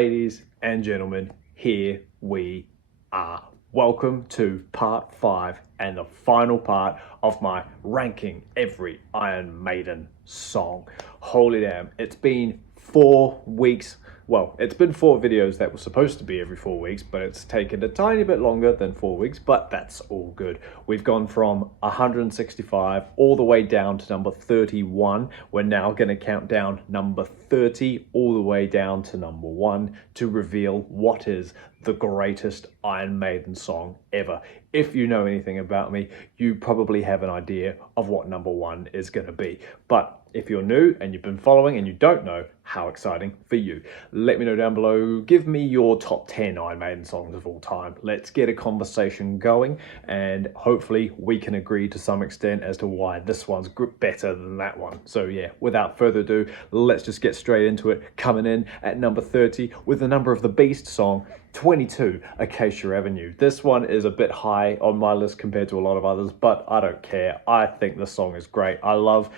Ladies and gentlemen, here we are. Welcome to part 5 and the final part of my ranking every Iron Maiden song. Holy damn, it's been 4 weeks. Well, it's been 4 videos that were supposed to be every 4 weeks, but it's taken a tiny bit longer than 4 weeks, but that's all good. We've gone from 165 all the way down to number 31. We're now going to count down number 30 all the way down to number 1 to reveal what is the greatest Iron Maiden song ever. If you know anything about me, you probably have an idea of what number 1 is going to be. But if you're new and you've been following and you don't know, how exciting for you. Let me know down below. Give me your top 10 Iron Maiden songs of all time. Let's get a conversation going and hopefully we can agree to some extent as to why this one's better than that one. So yeah, without further ado, let's just get straight into it. Coming in at number 30 with the Number of the Beast song, 22, Acacia Avenue. This one is a bit high on my list compared to a lot of others, but I don't care. I think the song is great. I love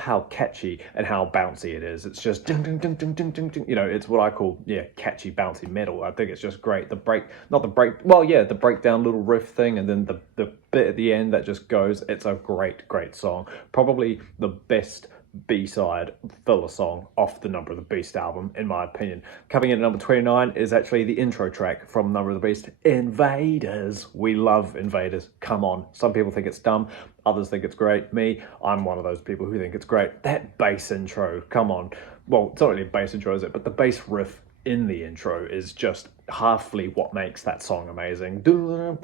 how catchy and how bouncy it is. It's just ding, ding, ding, ding, ding, ding, ding. You know, it's what I call, catchy, bouncy metal. I think it's just great. The breakdown little riff thing, and then the bit at the end that just goes. It's a great song. Probably the best B-side filler song off the Number of the Beast album, in my opinion. Coming in at number 29 is actually the intro track from Number of the Beast, Invaders. We love Invaders. Come on. Some people think it's dumb. Others think it's great. Me, I'm one of those people who think it's great. That bass intro, come on. Well, it's not really a bass intro, is it? But the bass riff in the intro is just halfly what makes that song amazing. You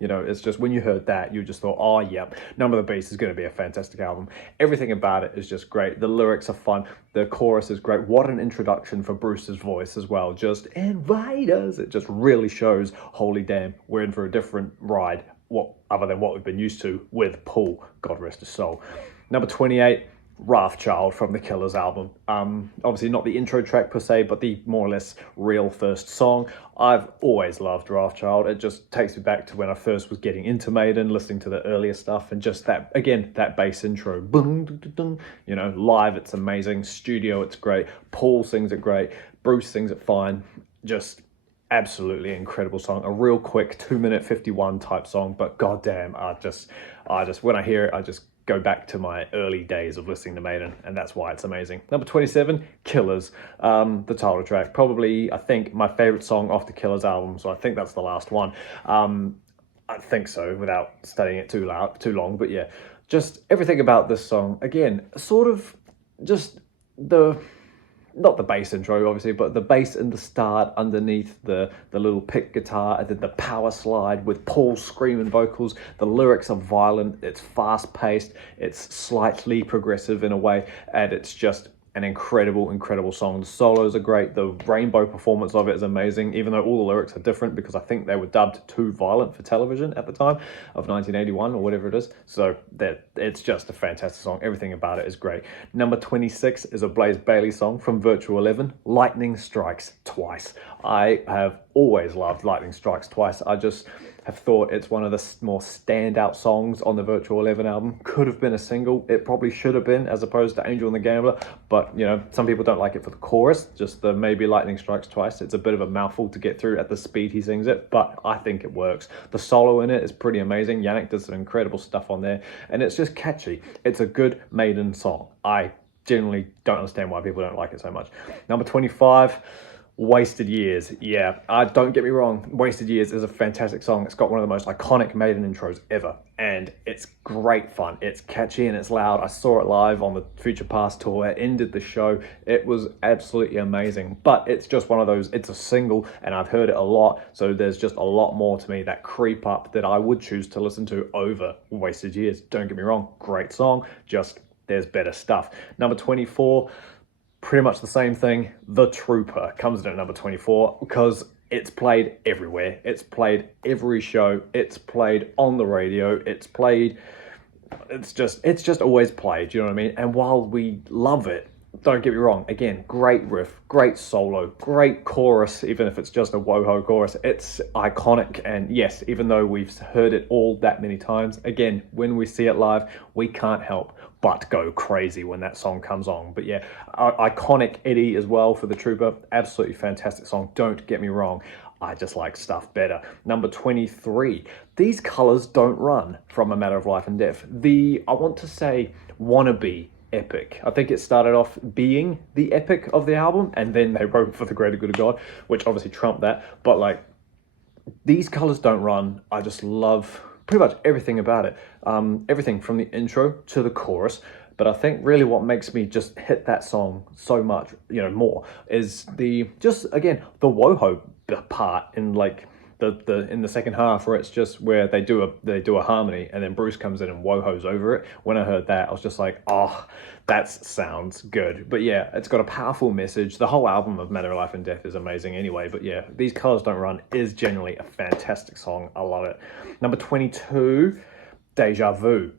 know, it's just when you heard that, you just thought, oh, yep, Number of the Beast is going to be a fantastic album. Everything about it is just great. The lyrics are fun. The chorus is great. What an introduction for Bruce's voice as well. Just Invaders. It just really shows, holy damn, we're in for a different ride, other than what we've been used to with Paul, God rest his soul. Number 28, Wrathchild from the Killers album. Obviously not the intro track per se, but the more or less real first song. I've always loved Wrathchild. It just takes me back to when I first was getting into Maiden, listening to the earlier stuff, and just that, again, that bass intro. You know, live it's amazing. Studio it's great. Paul sings it great. Bruce sings it fine. Just absolutely incredible song. A real quick 2-minute 51 type song, but goddamn, I just when I hear it, I just go back to my early days of listening to Maiden, and that's why it's amazing. Number 27, Killers, the title track. Probably, I think, my favorite song off the Killers album, so I think that's the last one. I think so, without studying it too long, but yeah, just everything about this song, again, sort of just not the bass intro, obviously, but the bass in the start underneath the little pick guitar, and then the power slide with Paul's screaming vocals. The lyrics are violent, it's fast-paced, it's slightly progressive in a way, and it's just an incredible song. The solos are great. The rainbow performance of it is amazing, even though all the lyrics are different because I think they were dubbed too violent for television at the time of 1981 or whatever it is. So it's just a fantastic song. Everything about it is great. Number 26 is a Blaze Bayley song from Virtual 11, Lightning Strikes Twice. I have always loved Lightning Strikes Twice. I just have thought it's one of the more standout songs on the Virtual 11 album. Could have been a single. It probably should have been, as opposed to Angel and the Gambler. But, you know, some people don't like it for the chorus, just the maybe Lightning Strikes Twice. It's a bit of a mouthful to get through at the speed he sings it, but I think it works. The solo in it is pretty amazing. Yannick does some incredible stuff on there, and it's just catchy. It's a good Maiden song. I genuinely don't understand why people don't like it so much. Number 25, Wasted Years. Yeah, don't get me wrong, Wasted Years is a fantastic song. It's got one of the most iconic Maiden intros ever, and it's great fun. It's catchy and it's loud. I saw it live on the Future Past tour. It ended the show. It was absolutely amazing, but it's just one of those, it's a single, and I've heard it a lot, so there's just a lot more to me that creep up that I would choose to listen to over Wasted Years. Don't get me wrong, great song, just there's better stuff. Number 24, pretty much the same thing. The Trooper comes in at number 24 because it's played everywhere. It's played every show. It's played on the radio. It's just always played, you know what I mean? And while we love it, don't get me wrong, again, great riff, great solo, great chorus, even if it's just a wo-ho chorus. It's iconic, and yes, even though we've heard it all that many times, again, when we see it live, we can't help but go crazy when that song comes on. But yeah, iconic Eddie as well for the Trooper. Absolutely fantastic song. Don't get me wrong. I just like stuff better. Number 23. These Colors Don't Run from A Matter of Life and Death. I want to say, wannabe epic. I think it started off being the epic of the album, and then they wrote For the Greater Good of God, which obviously trumped that. But like, These Colors Don't Run, I just love pretty much everything about it. Everything from the intro to the chorus. But I think really what makes me just hit that song so much, more, is the Woho part in like in the second half, where it's just where they do a harmony and then Bruce comes in and Woho's over it. When I heard that, I was just like, oh, that sounds good. But yeah, it's got a powerful message. The whole album of Matter of Life and Death is amazing anyway. But yeah, These Colors Don't Run is generally a fantastic song. I love it. Number 22, Deja Vu.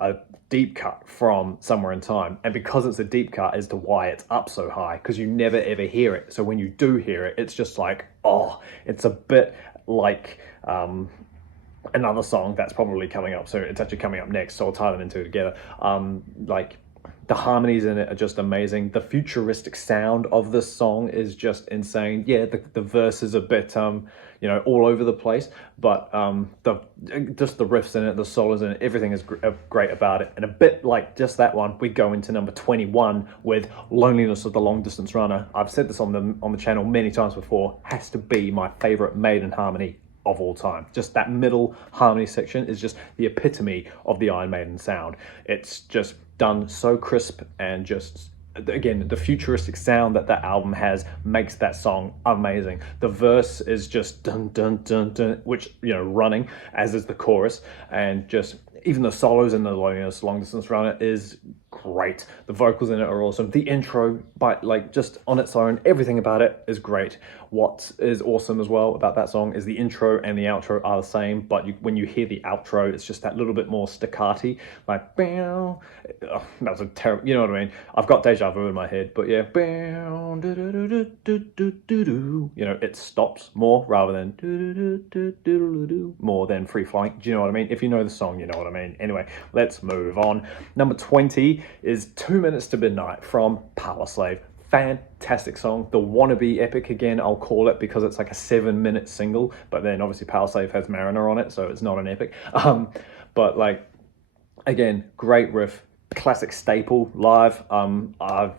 A deep cut from Somewhere in Time, and because it's a deep cut as to why it's up so high, because you never ever hear it. So when you do hear it, it's just like, oh, it's a bit like another song that's probably coming up soon. It's actually coming up next, so I'll tie them into together. Like, the harmonies in it are just amazing. The futuristic sound of this song is just insane. Yeah, the verse is a bit all over the place, but the riffs in it, the solos in it, everything is great about it. And a bit like just that one, we go into number 21 with Loneliness of the Long Distance Runner. I've said this on the channel many times before. Has to be my favorite Maiden harmony of all time. Just that middle harmony section is just the epitome of the Iron Maiden sound. It's just done so crisp, and just, again, the futuristic sound that album has makes that song amazing. The verse is just dun dun dun dun, which, running, as is the chorus, and just even the solos in the Loneliness Long Distance Runner is great. The vocals in it are awesome. The intro, just on its own, everything about it is great. What is awesome as well about that song is the intro and the outro are the same, but when you hear the outro, it's just that little bit more staccato, like, bam. Oh, that was a terrible, you know what I mean? I've got Deja Vu in my head, but yeah, bam, it stops more rather than more than Free Flying. Do you know what I mean? If you know the song, you know what I mean. Anyway, let's move on. Number 20 is 2 Minutes to Midnight from Power Slave. Fantastic song. The wannabe epic, again, I'll call it, because it's like a 7-minute single, but then obviously Power Slave has Mariner on it, so it's not an epic. But like, again, great riff, classic staple live. I've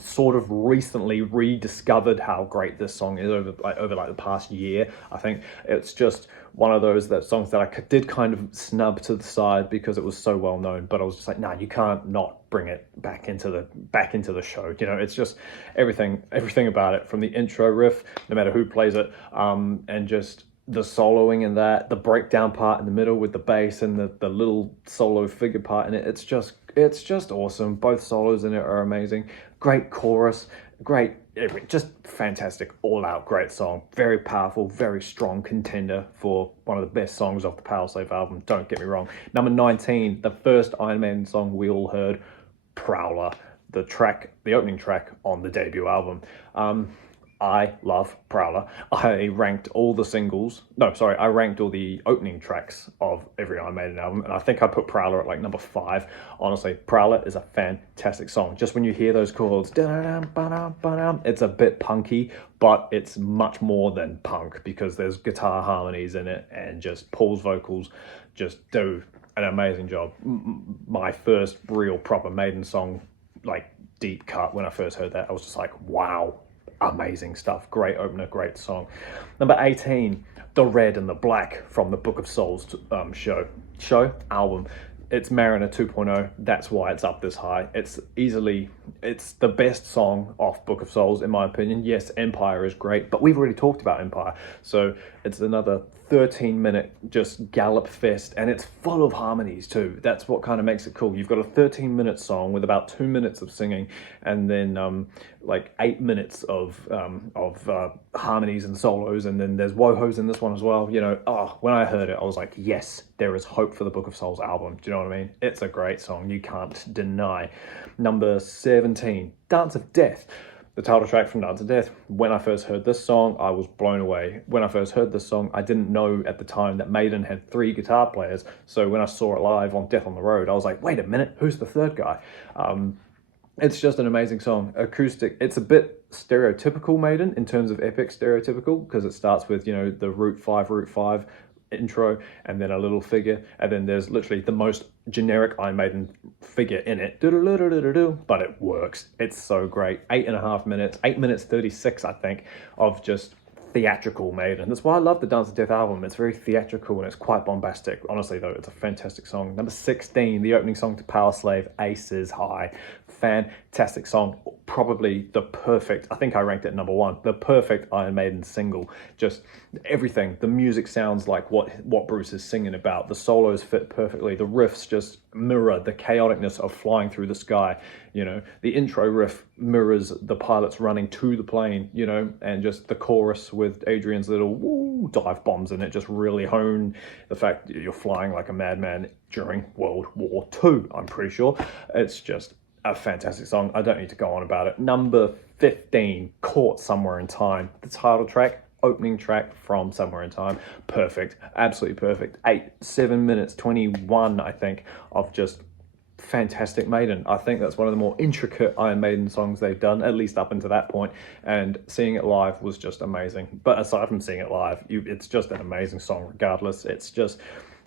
sort of recently rediscovered how great this song is over the past year. I think it's just one of those songs that I did kind of snub to the side because it was so well known, but I was just like, nah, you can't not bring it back into the show. It's just everything about it, from the intro riff, no matter who plays it, and just the soloing and the breakdown part in the middle with the bass and the little solo figure part in it. It's just awesome. Both solos in it are amazing. Great chorus, just fantastic, all-out great song. Very powerful, very strong contender for one of the best songs off the Power Slave album. Don't get me wrong. Number 19, the first Iron Maiden song we all heard, Prowler, the opening track on the debut album. I love Prowler. I ranked all the opening tracks of every Iron Maiden album, and I think I put Prowler at like number 5. Honestly, Prowler is a fantastic song. Just when you hear those chords, it's a bit punky, but it's much more than punk, because there's guitar harmonies in it, and just Paul's vocals just do an amazing job. My first real proper Maiden song, like deep cut, when I first heard that, I was just like, wow. Amazing stuff. Great opener, great song. Number 18, The Red and the Black from the Book of Souls album. It's Mariner 2.0. That's why it's up this high. It's the best song off Book of Souls, in my opinion. Yes, Empire is great, but we've already talked about Empire. So it's another 13-minute just gallop fest, and it's full of harmonies too. That's what kind of makes it cool. You've got a 13-minute song with about 2 minutes of singing, and then like 8 minutes of harmonies and solos, and then there's Woho's in this one as well. When I heard it, I was like, yes, there is hope for the Book of Souls album. Do you know what I mean? It's a great song. You can't deny. Number 17, Dance of Death. the title track from Dance of Death. When I first heard this song, I was blown away. When I first heard this song, I didn't know at the time that Maiden had 3 guitar players. So when I saw it live on Death on the Road, I was like, wait a minute, who's the third guy? It's just an amazing song. Acoustic, it's a bit stereotypical Maiden in terms of epic stereotypical, because it starts with, the Route 5 intro and then a little figure, and then there's literally the most generic Iron Maiden figure in it, but it works. It's so great. 8.5 minutes, 8 minutes 36, I think, of just theatrical Maiden. That's why I love the Dance of Death album. It's very theatrical and it's quite bombastic. Honestly, though, it's a fantastic song. Number 16, the opening song to Power Slave, Aces High. Fantastic song. Probably the perfect, I think I ranked it at number 1, the perfect Iron Maiden single. Just everything. The music sounds like what Bruce is singing about. The solos fit perfectly. The riffs just mirror the chaoticness of flying through the sky. The intro riff mirrors the pilots running to the plane, and just the chorus with Adrian's little woo dive bombs in it just really hone the fact that you're flying like a madman during World War II, I'm pretty sure. It's just a fantastic song. I don't need to go on about it. Number 15, Caught Somewhere in Time. The title track, opening track from Somewhere in Time. Perfect. Absolutely perfect. 7 minutes 21, I think, of just fantastic Maiden. I think that's one of the more intricate Iron Maiden songs they've done, at least up until that point, and seeing it live was just amazing. But aside from seeing it live, it's just an amazing song regardless. It's just,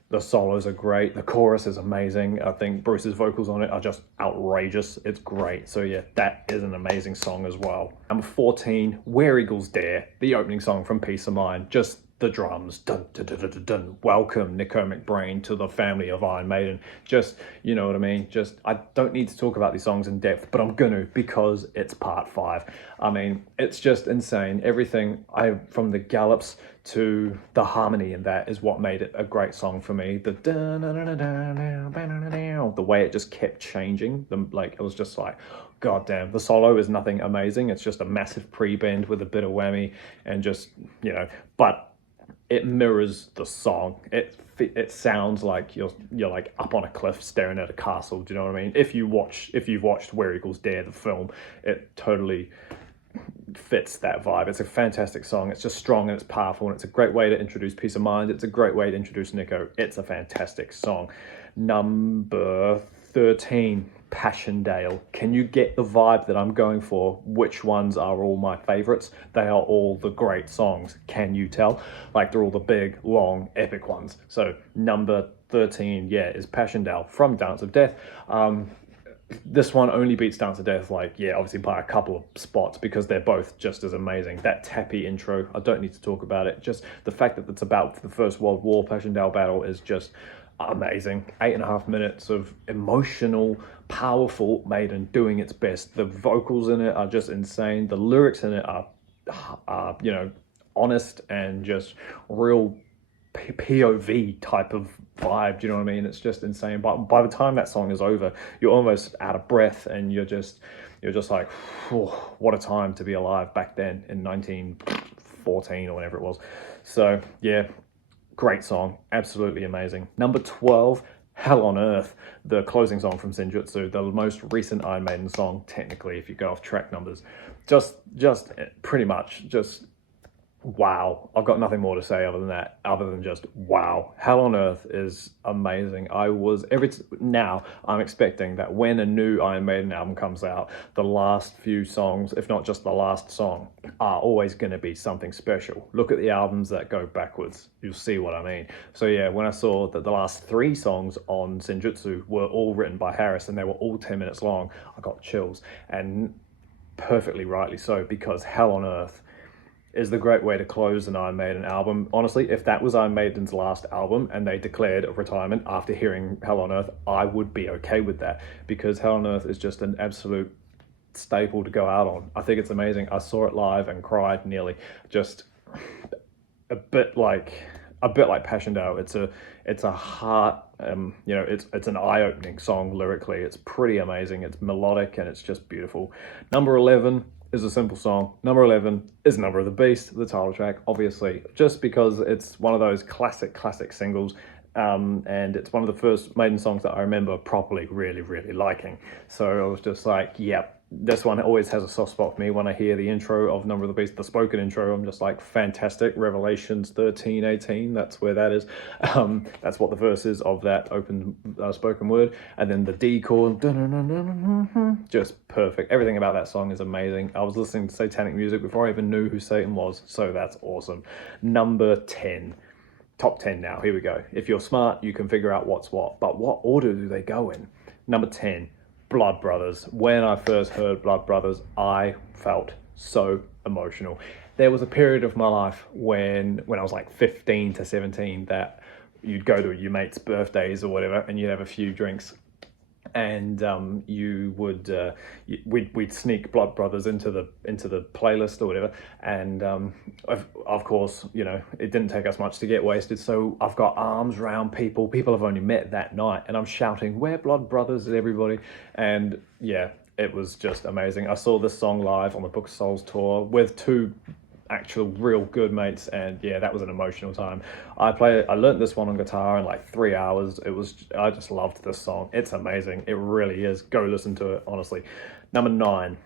the solos are great, the chorus is amazing. I think Bruce's vocals on it are just outrageous. It's great. So yeah, that is an amazing song as well. Number 14, Where Eagles Dare, the opening song from Peace of Mind. Just the drums, dun, dun, dun, dun, dun, dun. Welcome, Nico McBrain, to the family of Iron Maiden. Just, you know what I mean? Just, I don't need to talk about these songs in depth, but I'm gonna, because it's part 5. I mean, it's just insane. Everything, from the gallops to the harmony in that is what made it a great song for me. The way it just kept changing, it was just like, god damn. The solo is nothing amazing. It's just a massive pre-bend with a bit of whammy and just, but it mirrors the song. It sounds like you're like up on a cliff staring at a castle. Do you know what I mean? If you've watched Where Eagles Dare, the film, it totally fits that vibe. It's a fantastic song. It's just strong and it's powerful, and it's a great way to introduce Peace of Mind. It's a great way to introduce Nico. It's a fantastic song. Number 13, Passchendaele. Can you get the vibe that I'm going for? Which ones are all my favorites? They are all the great songs. Can you tell? Like, they're all the big, long, epic ones. So number 13, yeah, is Passchendaele from Dance of Death. This one only beats Dance of Death, obviously by a couple of spots, because they're both just as amazing. That tappy intro, I don't need to talk about it. Just the fact that it's about the First World War Passchendaele battle is just amazing. 8.5 minutes of emotional, powerful Maiden doing its best. The vocals in it are just insane. The lyrics in it are honest and just real POV type of vibe. Do you know what I mean? It's just insane. But by the time that song is over, you're almost out of breath, and you're just like, what a time to be alive back then in 1914 or whatever it was. So yeah, great song, absolutely amazing. Number 12, Hell on Earth, the closing song from Senjutsu, the most recent Iron Maiden song, technically, if you go off track numbers. Just pretty much, just wow. I've got nothing more to say other than that, other than just wow. Hell on Earth is amazing. Now I'm expecting that when a new Iron Maiden album comes out, the last few songs, if not just the last song, are always going to be something special. Look at the albums that go backwards. You'll see what I mean. So yeah, when I saw that the last 3 songs on Senjutsu were all written by Harris and they were all 10 minutes long, I got chills, and perfectly rightly so, because Hell on Earth is the great way to close an Iron Maiden album. Honestly, if that was Iron Maiden's last album and they declared a retirement after hearing Hell on Earth, I would be okay with that, because Hell on Earth is just an absolute staple to go out on. I think it's amazing. I saw it live and cried nearly. Just a bit like Passchendaele. It's a heart, it's an eye-opening song lyrically. It's pretty amazing. It's melodic and it's just beautiful. Number 11 is a simple song. Number 11 is Number of the Beast, the title track, obviously, just because it's one of those classic singles, and it's one of the first Maiden songs that I remember properly really liking. So I was just like, yep, this one always has a soft spot for me. When I hear the intro of Number of the Beast, the spoken intro, I'm just like, fantastic. Revelations 13:18, that's where that is. That's what the verse is of that open spoken word. And then the D chord, just perfect. Everything about that song is amazing. I was listening to satanic music before I even knew who Satan was, so that's awesome. Number 10. Top 10 now, here we go. If you're smart, you can figure out what's what, but what order do they go in? Number 10, Blood Brothers. When I first heard Blood Brothers, I felt so emotional. There was a period of my life when I was like 15 to 17 that you'd go to your mates' birthdays or whatever, and you'd have a few drinks, and you would we'd sneak Blood Brothers into the playlist or whatever, and of course, you know, it didn't take us much to get wasted, so I've got arms around people I've only met that night, and I'm shouting, "We're Blood Brothers" at everybody. And yeah, it was just amazing. I saw this song live on the Book of Souls tour with two actual real good mates, and yeah, that was an emotional time. I learned this one on guitar in like 3 hours. I just loved this song. It's amazing. It really is. Go listen to it, honestly. Number 9,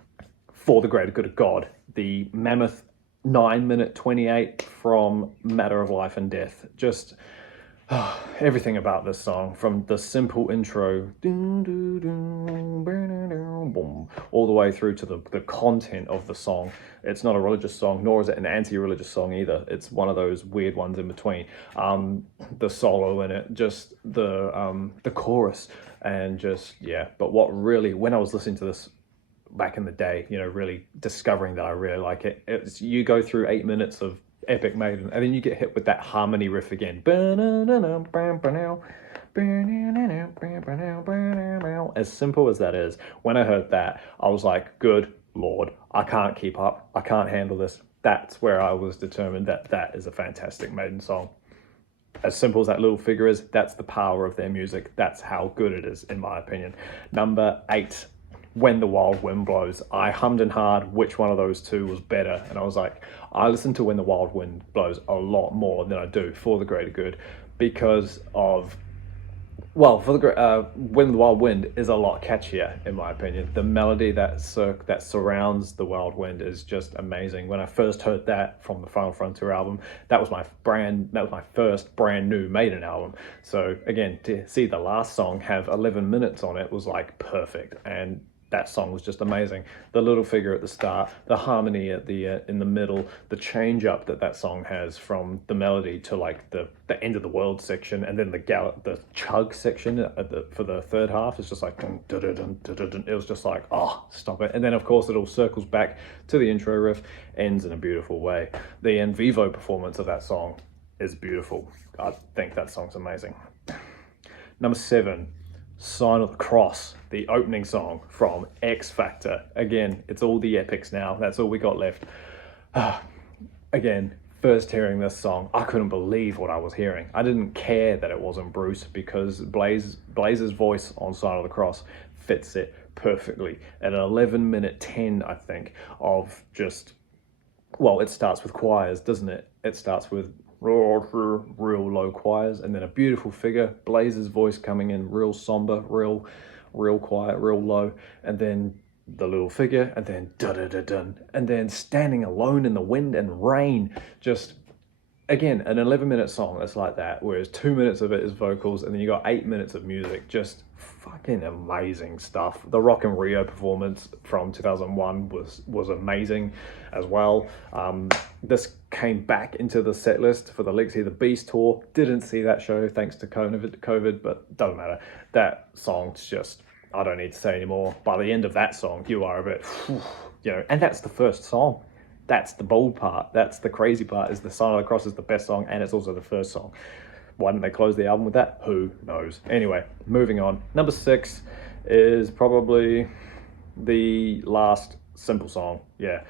For the Greater Good of God, the mammoth 9-minute 28 from Matter of Life and Death. Just everything about this song, from the simple intro all the way through to the content of the song. It's not a religious song, nor is it an anti-religious song either. It's one of those weird ones in between. The solo in it, just the chorus, and just, yeah. But what really, when I was listening to this back in the day, you know, really discovering that I really like it, it's, you go through 8 minutes of epic Maiden, and then you get hit with that harmony riff again. As simple as that is, when I heard that, I was like, good Lord, I can't keep up. I can't handle this. That's where I was determined that that is a fantastic Maiden song. As simple as that little figure is, that's the power of their music. That's how good it is, in my opinion. Number 8, When the Wild Wind Blows. I hummed and hawed which one of those two was better, and I was like, I listen to When the Wild Wind Blows a lot more than I do For the Greater Good, because of, well, When the Wild Wind is a lot catchier, in my opinion. The melody that surrounds the Wild Wind is just amazing. When I first heard that from the Final Frontier album, that was my first brand new Maiden album. So again, to see the last song have 11 minutes on it was like perfect, and that song was just amazing. The little figure at the start, the harmony at the in the middle, the change up that song has from the melody to like the end of the world section, and then the chug section for the third half. It's just like dun, dun, dun, dun, dun, dun. It was just like, oh, stop it. And then of course it all circles back to the intro riff, ends in a beautiful way. The in vivo performance of that song is beautiful. I think that song's amazing. Number 7, Sign of the Cross, the opening song from X Factor. Again, it's all the epics now. That's all we got left. Again, first hearing this song, I couldn't believe what I was hearing. I didn't care that it wasn't Bruce, because Blaze's voice on Sign of the Cross fits it perfectly. At an 11-minute 10, I think, of just, well, it starts with choirs, doesn't it? It starts with real low choirs, and then a beautiful figure, Blaze's voice coming in real somber, real quiet, real low, and then the little figure, and then da-da-da-dun, and then standing alone in the wind and rain. Just, again, an 11-minute song that's like that, whereas 2 minutes of it is vocals, and then you got 8 minutes of music. Just fucking amazing stuff. The Rock in Rio performance from 2001 was amazing as well. This came back into the set list for the Legacy of the Beast tour. Didn't see that show thanks to COVID, but doesn't matter. That song's just, I don't need to say anymore. By the end of that song, you are a bit, you know, and that's the first song. That's the bold part. That's the crazy part, is the Sign of the Cross is the best song, and it's also the first song. Why didn't they close the album with that? Who knows? Anyway, moving on. Number 6 is probably the last simple song. Yeah,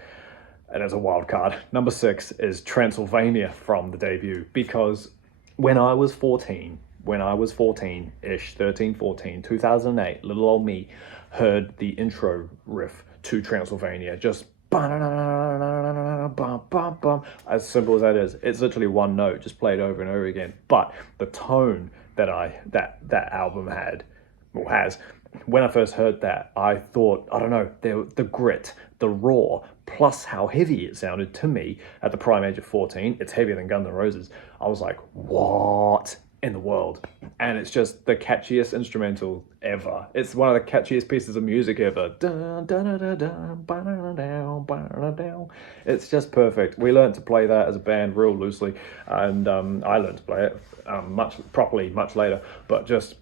and it's a wild card. Number 6 is Transylvania from the debut, because when I was 14-ish, 13, 14, 2008, little old me heard the intro riff to Transylvania, just as simple as that is. It's literally one note just played over and over again, but the tone that album had, or has, when I first heard that, I thought, I don't know, the grit, the raw, plus how heavy it sounded to me at the prime age of 14. It's heavier than Guns N' Roses. I was like, what in the world? And it's just the catchiest instrumental ever. It's one of the catchiest pieces of music ever. Dun, dun, dun, dun, dun, ba-da-da-down, ba-da-da-down. It's just perfect. We learned to play that as a band real loosely, and I learned to play it much later. But just,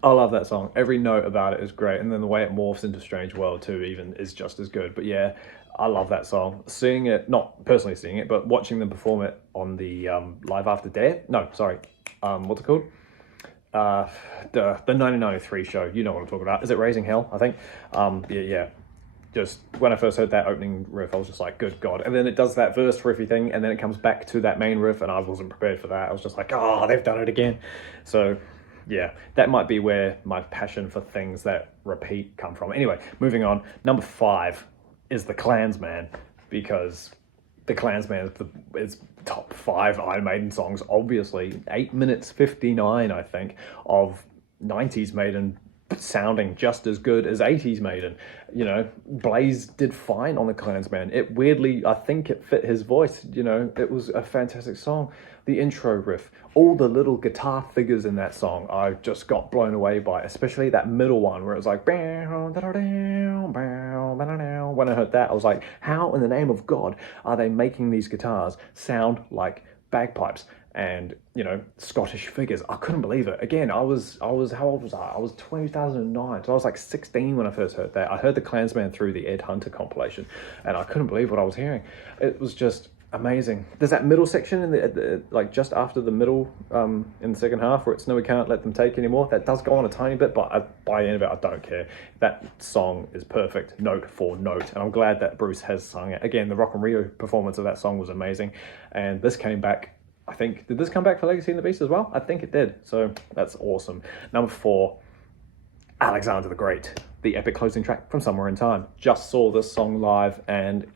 I love that song. Every note about it is great, and then the way it morphs into Strange World too, even, is just as good. But yeah, I love that song. Seeing it, not personally seeing it, but watching them perform it on the Live After Death. No, sorry, what's it called? The 1993 show. You know what I'm talking about. Is it Raising Hell? I think. Yeah. Just when I first heard that opening riff, I was just like, good God. And then it does that verse riffy thing, and then it comes back to that main riff, and I wasn't prepared for that. I was just like, oh, they've done it again. So yeah, that might be where my passion for things that repeat come from. Anyway, moving on. Number 5 is The Klansman, because The Klansman is top 5 Iron Maiden songs, obviously. 8 minutes 59, I think, of 90s Maiden sounding just as good as 80s Maiden. You know, Blaze did fine on The Klansman. It weirdly, I think it fit his voice. You know, it was a fantastic song. The intro riff, all the little guitar figures in that song, I just got blown away by, especially that middle one where it was like, when I heard that, I was like, how in the name of God are they making these guitars sound like bagpipes and, you know, Scottish figures? I couldn't believe it. Again, I was how old was I? I was 2009, so I was like 16 when I first heard that. I heard The Klansman through the Ed Hunter compilation, and I couldn't believe what I was hearing. It was just amazing. There's that middle section in the like just after the middle in the second half where it's no, we can't let them take anymore. That does go on a tiny bit, but by the end of it, I don't care. That song is perfect, note for note, and I'm glad that Bruce has sung it. Again, the Rock and Rio performance of that song was amazing, and this came back. I think, did this come back for Legacy and the Beast as well? I think it did, so that's awesome. Number 4, Alexander the Great, the epic closing track from Somewhere in Time. Just saw this song live, and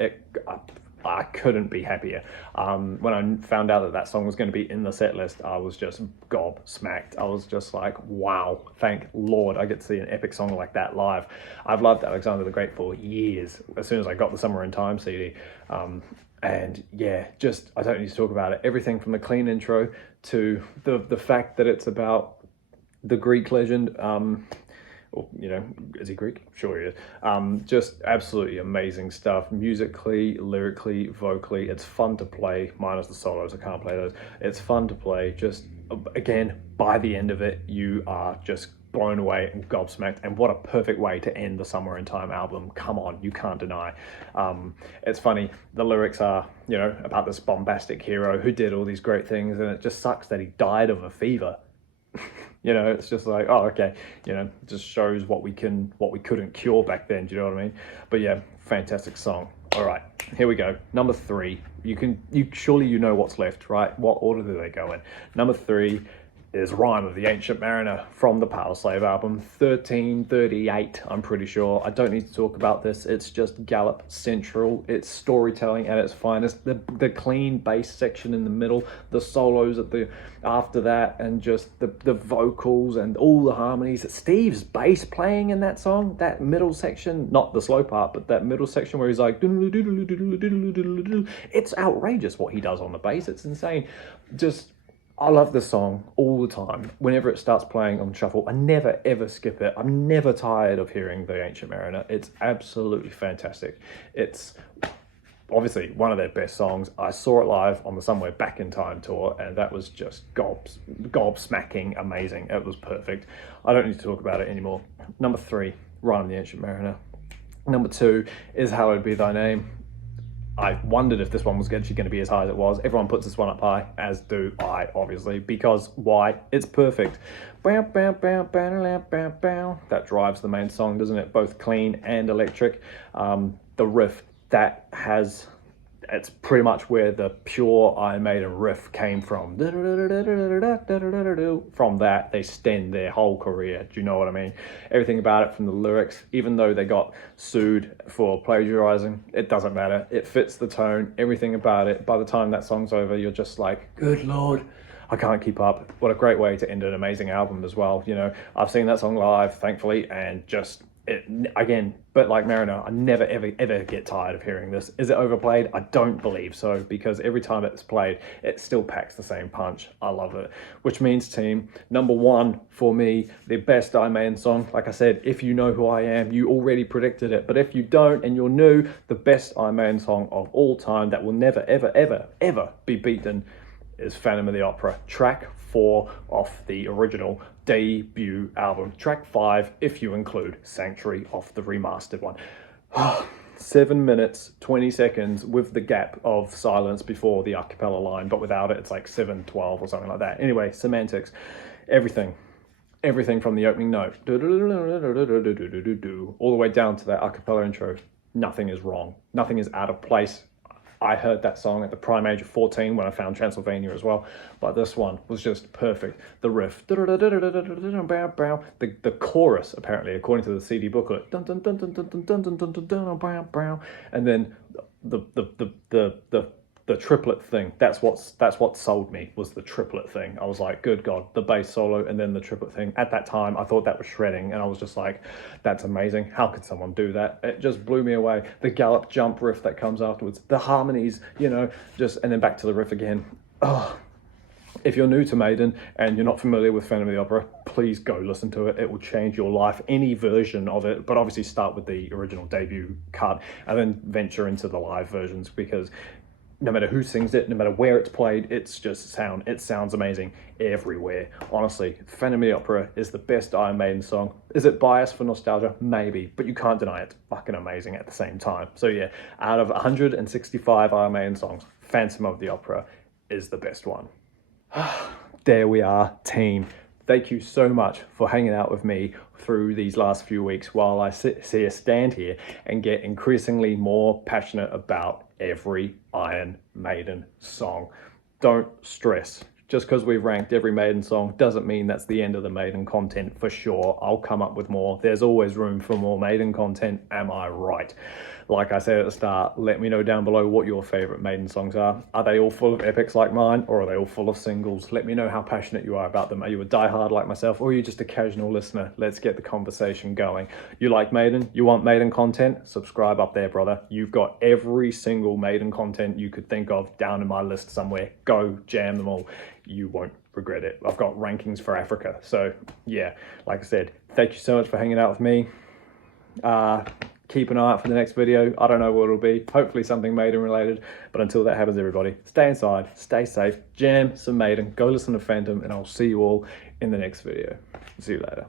I couldn't be happier. When I found out that song was going to be in the set list, I was just gobsmacked. I was just like, wow, thank Lord I get to see an epic song like that live. I've loved Alexander the Great for years, as soon as I got the Somewhere in Time CD. And yeah, just, I don't need to talk about it. Everything from the clean intro to the fact that it's about the Greek legend, or, you know, is he Greek? Sure he is. Just absolutely amazing stuff. Musically, lyrically, vocally, it's fun to play, minus the solos, I can't play those. It's fun to play. Just, again, by the end of it, you are just blown away and gobsmacked, and what a perfect way to end the Somewhere in Time album. Come on, you can't deny. It's funny, the lyrics are, you know, about this bombastic hero who did all these great things, and it just sucks that he died of a fever. You know, it's just like, oh, okay, you know, it just shows what we couldn't cure back then. Do you know what I mean? But yeah, fantastic song. All right, here we go. Number 3. Surely you know what's left, right? What order do they go in? Number 3 is Rhyme of the Ancient Mariner from the Power Slave album, 1338, I'm pretty sure. I don't need to talk about this. It's just Gallop Central. It's storytelling at its finest. The clean bass section in the middle, the solos after that, and just the vocals and all the harmonies. Steve's bass playing in that song, that middle section, not the slow part, but that middle section where he's like, it's outrageous what he does on the bass. It's insane. I love this song all the time. Whenever it starts playing on shuffle, I never ever skip it. I'm never tired of hearing The Ancient Mariner. It's absolutely fantastic. It's obviously one of their best songs. I saw it live on the Somewhere Back in Time tour, and that was just gobsmacking amazing. It was perfect. I don't need to talk about it anymore. Number 3, Rhyme of the Ancient Mariner. Number 2 is Hallowed Be Thy Name. I wondered if this one was actually going to be as high as it was. Everyone puts this one up high, as do I, obviously, because why? It's perfect. That drives the main song, doesn't it? Both clean and electric. The riff, it's pretty much where the pure Iron Maiden riff came from. From that, they stemmed their whole career. Do you know what I mean? Everything about it, from the lyrics, even though they got sued for plagiarizing, it doesn't matter. It fits the tone, everything about it. By the time that song's over, you're just like, good Lord, I can't keep up. What a great way to end an amazing album as well. You know, I've seen that song live, thankfully, and just it again, but like Mariner, I never ever get tired of hearing this. Is it overplayed? I don't believe so, because every time it's played, it still packs the same punch. I love it. Which means, team, number one for me, the best Iron Maiden song. Like I said, if you know who I am, you already predicted it. But if you don't and you're new, the best Iron Maiden song of all time that will never ever be beaten is Phantom of the Opera, track 4 off the original debut album, track 5 if you include Sanctuary off the remastered one. 7 minutes 20 seconds with the gap of silence before the a cappella line, but without it it's like 7:12 or something like that. Anyway, semantics, everything from the opening note all the way down to that a cappella intro, nothing is wrong, nothing is out of place. I heard that song at the prime age of 14 when I found Transylvania as well, but this one was just perfect. The riff, the chorus, apparently, according to the CD booklet, and then the triplet thing. That's what sold me, was the triplet thing. I was like, good God, the bass solo and then the triplet thing. At that time, I thought that was shredding, and I was just like, that's amazing. How could someone do that? It just blew me away. The gallop jump riff that comes afterwards, the harmonies, you know, just, and then back to the riff again. Oh, if you're new to Maiden and you're not familiar with Phantom of the Opera, please go listen to it. It will change your life, any version of it, but obviously start with the original debut cut and then venture into the live versions, because no matter who sings it, no matter where it's played, it sounds amazing everywhere. Honestly, Phantom of the Opera is the best Iron Maiden song. Is it biased for nostalgia? Maybe, but you can't deny it's fucking amazing at the same time. So yeah, out of 165 Iron Maiden songs, Phantom of the Opera is the best one. There we are, team. Thank you so much for hanging out with me through these last few weeks while I stand here and get increasingly more passionate about every Iron Maiden song. Don't stress. Just because we've ranked every Maiden song doesn't mean that's the end of the Maiden content, for sure. I'll come up with more. There's always room for more Maiden content, am I right? Like I said at the start, let me know down below what your favorite Maiden songs are. Are they all full of epics like mine, or are they all full of singles? Let me know how passionate you are about them. Are you a diehard like myself, or are you just a casual listener? Let's get the conversation going. You like Maiden? You want Maiden content? Subscribe up there, brother. You've got every single Maiden content you could think of down in my list somewhere. Go jam them all. You won't regret it. I've got rankings for Africa. So yeah, like I said, thank you so much for hanging out with me. Keep an eye out for the next video. I don't know what it'll be. Hopefully something Maiden related. But until that happens, everybody, stay inside, stay safe, jam some Maiden, go listen to Phantom, and I'll see you all in the next video. See you later.